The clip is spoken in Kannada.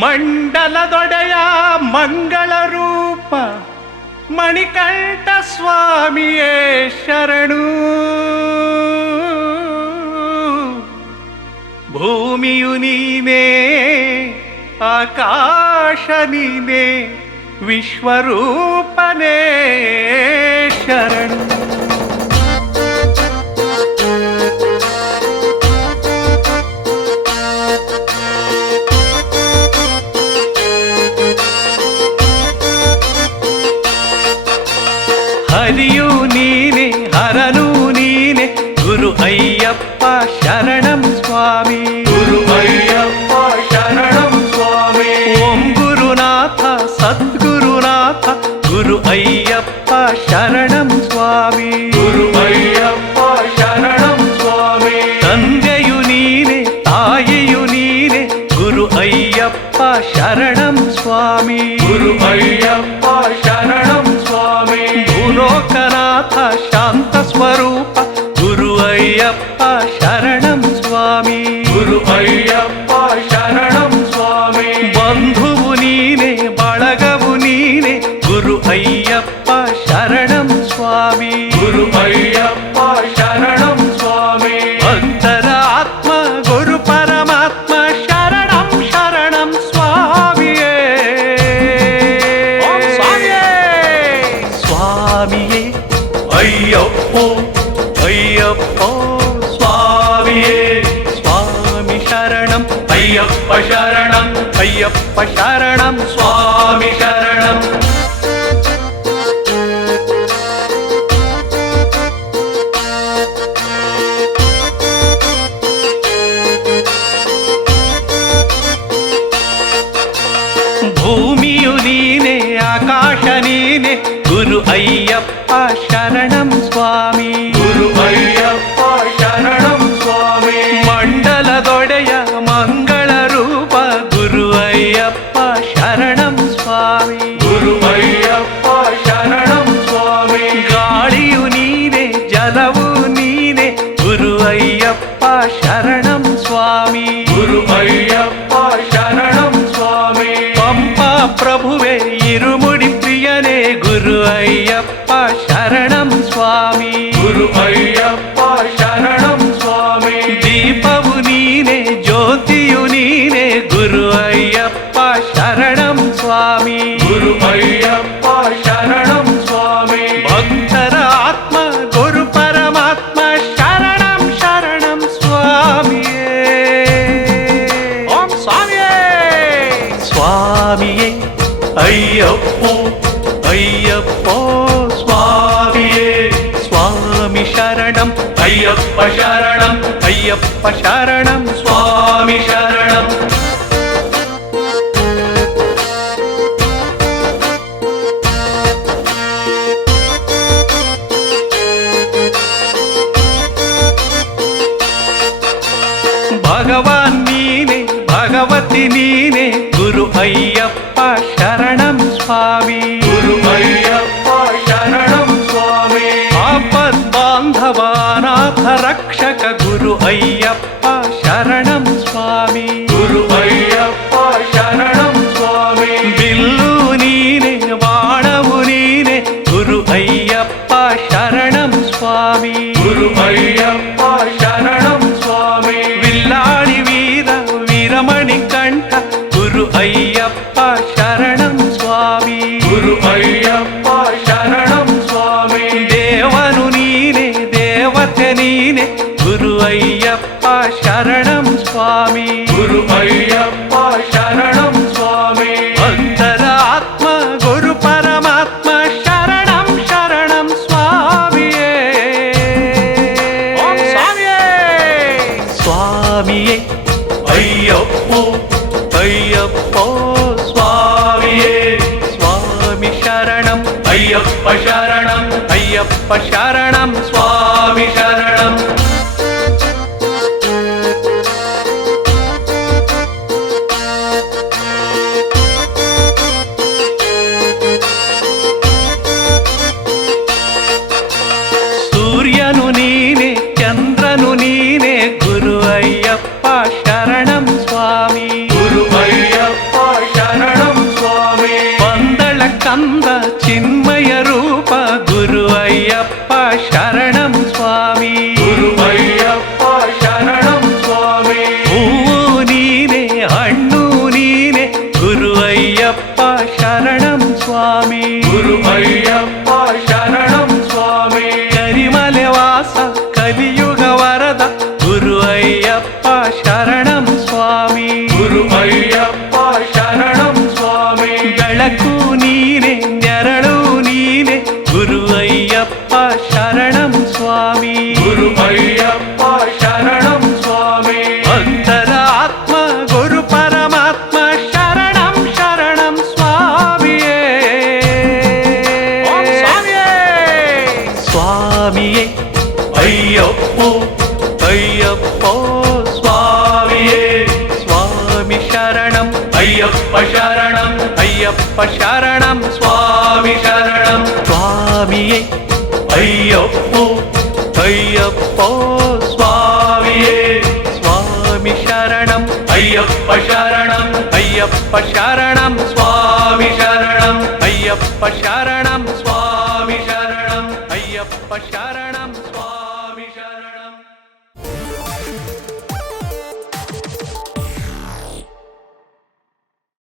ಮಂಡಲದೊಡೆಯ ಮಂಗಳ ರೂಪ ಮಣಿಕಂಠ ಸ್ವಾಮಿಯೇ ಶರಣು. ಭೂಮಿಯು ನೀನೇ, ಆಕಾಶ ನೀನೇ, ವಿಶ್ವರೂಪನೇ ಶರಣು. ಹರಿಯು ನೀನೆ, ಹರನು ನೀನೆ, ಗುರು ಅಯ್ಯಪ್ಪ ಶರಣಂ ಸ್ವಾಮಿ. ಗುರು ಅಯ್ಯಪ್ಪ ಶರಣಂ ಸ್ವಾಮಿ. ಓಂ ಗುರುನಾಥ ಸದ್ಗುರುನಾಥ ಗುರು ಅಯ್ಯಪ್ಪ ಶರಣಂ ಸ್ವಾಮಿ. ಗುರು ಅಯ್ಯಪ್ಪ ಶರಣಂ ಸ್ವಾಮಿ. ತಂದೆಯು ನೀನೆ, ತಾಯಿಯು ನೀನೆ, ಗುರು ಅಯ್ಯಪ್ಪ ಶರಣಂ ಸ್ವಾಮಿ. ಗುರು ಅಯ್ಯಪ್ಪ ಶರಣಂ ಸ್ವಾಮಿ. ಭೂಲೋಕನಾಥ ಶಾಂತ ಸ್ವರೂಪ ಗುರು ಅಯ್ಯಪ್ಪ ಶರಣಂ ಸ್ವಾಮಿ. ಗುರು ಅಯ್ಯಪ್ಪ ಶರಣಂ ಸ್ವಾಮಿ. ಬಂಧುವು ನೀನೆ, ಬಳಗವು ನೀನೆ, ಗುರು ಅಯ್ಯಪ್ಪ ಶರಣಂ ಸ್ವಾಮಿ. ಗುರು ಅಯ್ಯಪ್ಪ ಶರಣಂ ಸ್ವಾಮಿ. ಭಕ್ತರ ಆತ್ಮ ಗುರು ಪರಮಾತ್ಮ ಶರಣಂ ಶರಣಂ ಸ್ವಾಮಿಯೇ. ಸ್ವಾಮಿಯೇ ಅಯ್ಯಪ್ಪೋ ಅಯ್ಯಪ್ಪೋ ಸ್ವಾಮಿಯೇ. ಸ್ವಾಮಿ ಶರಣಂ ಅಯ್ಯಪ್ಪ ಶರಣಂ. ಅಯ್ಯಪ್ಪ ಶರಣಂ ಸ್ವಾಮಿ ಶರಣಂ. ಭೂಮಿಯು ನೀನೆ, ಆಕಾಶ ನೀನೆ, ಗುರು ಅಯ್ಯಪ್ಪ ಶರಣಂ ಸ್ವಾಮಿ. ಗುರು ಅಯ್ಯಪ್ಪ ಶರಣಂ ಸ್ವಾಮಿ. ಮಂಡಲದೊಡೆಯ ಮಂಗಳ ರೂಪ ಗುರು ಅಯ್ಯಪ್ಪ ಶರಣಂ ಸ್ವಾಮಿ. ಗುರು ಅಯ್ಯಪ್ಪ ಶರಣಂ ಸ್ವಾಮಿ. ಗಾಳಿಯು ನೀನೆ, ಜಲವು ನೀನೆ, ಗುರು ಅಯ್ಯಪ್ಪ ಶರಣಂ ಸ್ವಾಮಿ. ಗುರು ಅಯ್ಯಪ್ಪ ಶರಣಂ ಸ್ವಾಮಿ. ಪಂಪಾ ಪ್ರಭುವೆ ಇರುಮುಡಿ ಪ್ರಿಯನೇ, ಗುರು ಅಯ್ಯಪ್ಪ ಶರಣಂ ಸ್ವಾಮಿ. ಗುರು ಅಯ್ಯಪ್ಪ ಶರಣಂ ಸ್ವಾಮಿ. ದೀಪವು ನೀನೆ, ಜ್ಯೋತಿಯು ನೀನೆ, ಗುರು ಅಯ್ಯಪ್ಪ ಶರಣಂ ಸ್ವಾಮಿ. ಗುರು ಅಯ್ಯಪ್ಪ ಶರಣಂ ಸ್ವಾಮಿ. ಭಕ್ತರ ಆತ್ಮ ಗುರು ಪರಮಾತ್ಮ ಶರಣಂ ಶರಣಂ ಸ್ವಾಮಿಯೇ. ಓಂ ಸ್ವಾಮಿಯೇ. ಸ್ವಾಮಿಯೇ ಅಯ್ಯಪ್ಪೋ ಅಯ್ಯಪ್ಪೋ ಸ್ವಾಮಿಯೇ. ಸ್ವಾಮಿ ಶರಣಂ ಅಯ್ಯಪ್ಪ ಶರಣಂ. ಅಯ್ಯಪ್ಪ ಶರಣಂ ಸ್ವಾಮಿ ಶರಣಂ. ಭಗವಾನ್ ನೀನೆ, ಭಗವತಿ ನೀನೆ, ಗುರು ಅಯ್ಯಪ್ಪ ಶರಣಂ ಸ್ವಾಮಿ. ಗುರು ಅಯ್ಯಪ್ಪ ಶರಣಂ ಸ್ವಾಮಿ. ಆಪದ್ ಬಾಂಧವಾನಾಥ ರಕ್ಷಕ ಗುರು ಅಯ್ಯಪ್ಪ ಶರಣಂ ಸ್ವಾಮಿ. ಗುರು ಅಯ್ಯಪ್ಪ ಶರಣಂ ಸ್ವಾಮಿ. ಬಿಲ್ಲು ನೀನೆ, ಬಾಣವು ನೀನೆ, ಗುರು ಅಯ್ಯಪ್ಪ ಶರಣಂ ಸ್ವಾಮಿ. ಗುರು ಅಯ್ಯಪ್ಪ ಶರಣಂ ಸ್ವಾಮಿ. ವಿಲ್ಲಾಳಿ ವೀರ ವೀರಮಣಿ ಕಂಠ ಗುರು ಅಯ್ಯಪ್ಪ ಶರಣಂ ಸ್ವಾಮಿ. ಗುರು ಅಯ್ಯಪ್ಪ ಶರಣಂ ಸ್ವಾಮಿ. ದೇವನು ನೀನೆ, ದೇವತೆ ನೀನೆ, ಗುರು ಅಯ್ಯಪ್ಪ ಶರಣಂ ಸ್ವಾಮಿ. ಗುರು ಅಯ್ಯಪ್ಪ ಶರಣಂ ಸ್ವಾಮಿ. ಭಕ್ತರ ಆತ್ಮ ಗುರು ಪರಮಾತ್ಮ ಶರಣಂ ಶರಣಂ ಸ್ವಾಮಿಯೇ. ಓಂ ಸ್ವಾಮಿಯೇ. ಸ್ವಾಮಿಯೇ ಅಯ್ಯಪ್ಪೋ ಅಯ್ಯಪ್ಪೋ ಸ್ವಾಮಿಯೇ. ಸ್ವಾಮಿ ಶರಣಂ ಅಯ್ಯಪ್ಪ ಶರಣಂ. ಅಯ್ಯಪ್ಪ ಶರಣಂ ಸ್ವಾಮಿ ಶರಣಂ. ಸೂರ್ಯನು ನೀನೆ, ಚಂದ್ರನು ನೀನೆ, ಗುರು ಅಯ್ಯಪ್ಪ ಶರಣಂ ಸ್ವಾಮಿ. ಗುರು ಅಯ್ಯಪ್ಪ ಅಯ್ಯಪ್ಪ ಶರಣಂ ಅಯ್ಯಪ್ಪ ಶರಣಂ ಸ್ವಾಮಿ ಶರಣಂ ಸ್ವಾಮಿಯೇ ಅಯ್ಯಪ್ಪೋ ಅಯ್ಯಪ್ಪೋ ಸ್ವಾಮಿಯೇ ಸ್ವಾಮಿ ಶರಣಂ ಅಯ್ಯಪ್ಪ ಶರಣಂ ಅಯ್ಯಪ್ಪ ಶರಣಂ ಸ್ವಾಮಿ ಶರಣಂ ಅಯ್ಯಪ್ಪ ಶರಣಂ ಸ್ವಾಮಿ ಶರಣಂ ಅಯ್ಯಪ್ಪ ಶರಣಂ ಸ್ವಾಮಿ ಶರಣಂ